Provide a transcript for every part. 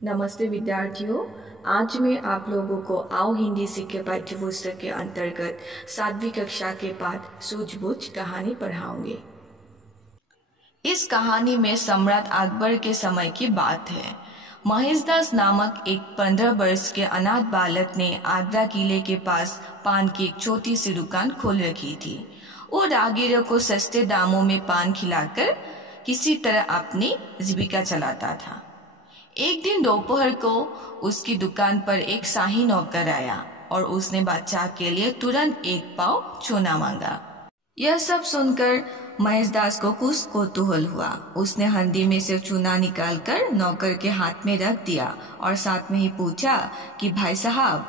नमस्ते विद्यार्थियों, आज मैं आप लोगों को आओ हिंदी सीखे पाठ्यपुस्तक के अंतर्गत 7वीं कक्षा के पाठ सूझबूझ कहानी पढ़ाऊंगी। इस कहानी में सम्राट अकबर के समय की बात है। महेशदास नामक एक 15 वर्ष के अनाथ बालक ने आगरा किले के पास पान की एक छोटी सी दुकान खोल रखी थी। वो राहगीरों को सस्ते दामों में पान खिलाकर किसी तरह अपनी जीविका चलाता था। एक दिन दोपहर को उसकी दुकान पर एक शाही नौकर आया और उसने बादशाह के लिए तुरंत एक पाव चूना मांगा। यह सब सुनकर महेशदास को कुछ कौतूहल हुआ। उसने हंडी में से चूना निकालकर नौकर के हाथ में रख दिया और साथ में ही पूछा कि भाई साहब,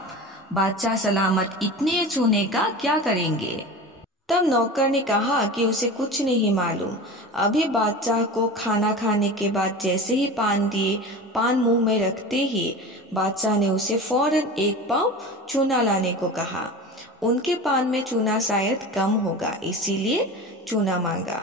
बादशाह सलामत इतने चूने का क्या करेंगे? तब नौकर ने कहा कि उसे कुछ नहीं मालूम। अभी बादशाह को खाना खाने के बाद जैसे ही पान दिए, पान मुंह में रखते ही बादशाह ने उसे फौरन एक पाव चूना लाने को कहा। उनके पान में चूना शायद कम होगा, इसीलिए चूना मांगा।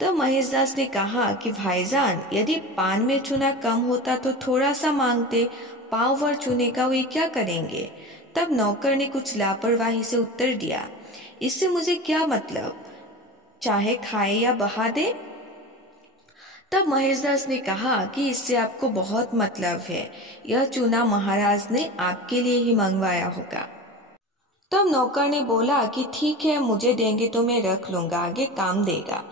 तब महेशदास ने कहा कि भाईजान, यदि पान में चूना कम होता तो थोड़ा सा मांगते, पाव भर चूने का वे क्या करेंगे? तब नौकर ने कुछ लापरवाही से उत्तर दिया, इससे मुझे क्या मतलब, चाहे खाए या बहा दे। तब महेशदास ने कहा कि इससे आपको बहुत मतलब है, यह चूना महाराज ने आपके लिए ही मंगवाया होगा। तब नौकर ने बोला कि ठीक है, मुझे देंगे तो मैं रख लूंगा, आगे काम देगा।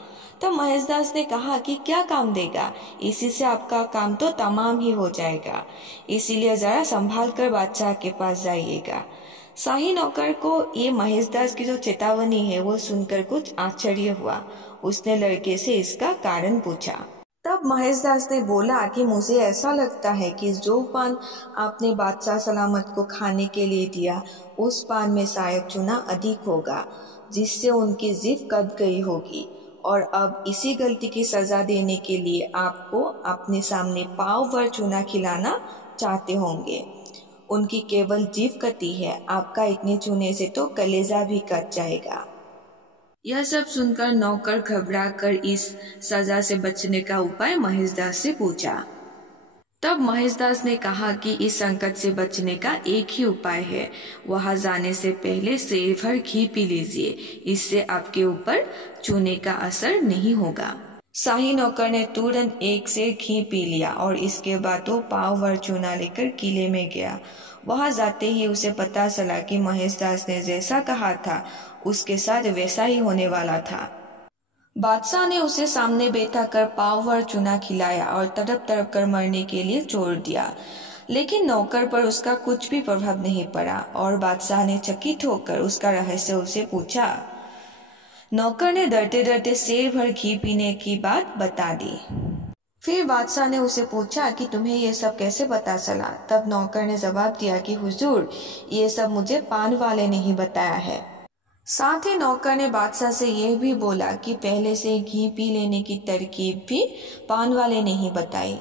तब महेशदास ने कहा कि क्या काम देगा? इसी से आपका काम तो तमाम ही हो जाएगा, इसीलिए जरा संभाल कर बादशाह के पास जाइएगा। शाही नौकर को ये महेशदास की जो चेतावनी है वो सुनकर कुछ आश्चर्य हुआ। उसने लड़के से इसका कारण पूछा। तब महेशदास ने बोला कि मुझे ऐसा लगता है कि जो पान आपने बादशाह सलामत को खाने के लिए दिया, उस पान में शायद चूना अधिक होगा, जिससे उनकी जीभ कट गई होगी, और अब इसी गलती की सजा देने के लिए आपको अपने सामने पाव भर चूना खिलाना चाहते होंगे। उनकी केवल जीभ कटी है, आपका इतने चूने से तो कलेजा भी कट जाएगा। यह सब सुनकर नौकर घबराकर इस सजा से बचने का उपाय महेशदास से पूछा। तब महेशदास ने कहा कि इस संकट से बचने का एक ही उपाय है, वहां जाने से पहले सेर भर घी पी लीजिए, इससे आपके ऊपर चूने का असर नहीं होगा। शाही नौकर ने तुरंत एक सेर घी पी लिया और इसके बाद वो पाव भर चूना लेकर किले में गया। वहां जाते ही उसे पता चला कि महेशदास ने जैसा कहा था उसके साथ वैसा ही होने वाला था। बादशाह ने उसे सामने बैठा कर पाव भर चूना खिलाया और तड़प तड़प कर मरने के लिए छोड़ दिया, लेकिन नौकर पर उसका कुछ भी प्रभाव नहीं पड़ा और बादशाह ने चकित होकर उसका रहस्य उसे पूछा। नौकर ने डरते डरते सेर भर घी पीने की बात बता दी। फिर बादशाह ने उसे पूछा कि तुम्हें ये सब कैसे पता चला? तब नौकर ने जवाब दिया कि हुजूर, ये सब मुझे पान वाले ने ही बताया है। साथ ही नौकर ने बादशाह से यह भी बोला कि पहले से घी पी लेने की तरकीब भी पान वाले ने ही बताई।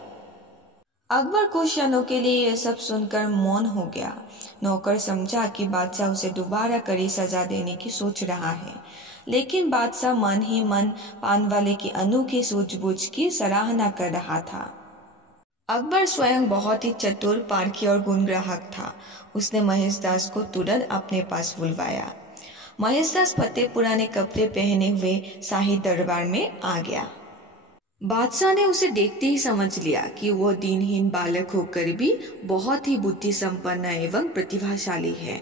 अकबर कुछ क्षणों के लिए यह सब सुनकर मौन हो गया। नौकर समझा कि बादशाह उसे दोबारा कड़ी सजा देने की सोच रहा है, लेकिन बादशाह मन ही मन पान वाले की अनोखी सूझबूझ की सराहना कर रहा था। अकबर स्वयं बहुत ही चतुर, पारखी और गुणग्राहक था। उसने महेशदास को तुरंत अपने पास बुलवाया। महेशदास फतेह पुराने कपड़े पहने हुए शाही दरबार में आ गया। बादशाह ने उसे देखते ही समझ लिया कि वो दीनहीन बालक होकर भी बहुत ही बुद्धि संपन्न एवं प्रतिभाशाली है।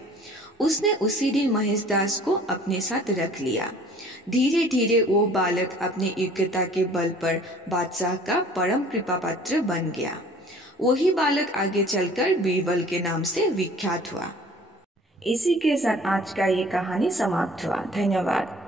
उसने उसी दिन महेशदास को अपने साथ रख लिया। धीरे धीरे वो बालक अपनी योग्यता के बल पर बादशाह का परम कृपा पात्र बन गया। वही बालक आगे चलकर बीरबल के नाम से विख्यात हुआ। इसी के साथ आज का ये कहानी समाप्त हुआ। धन्यवाद।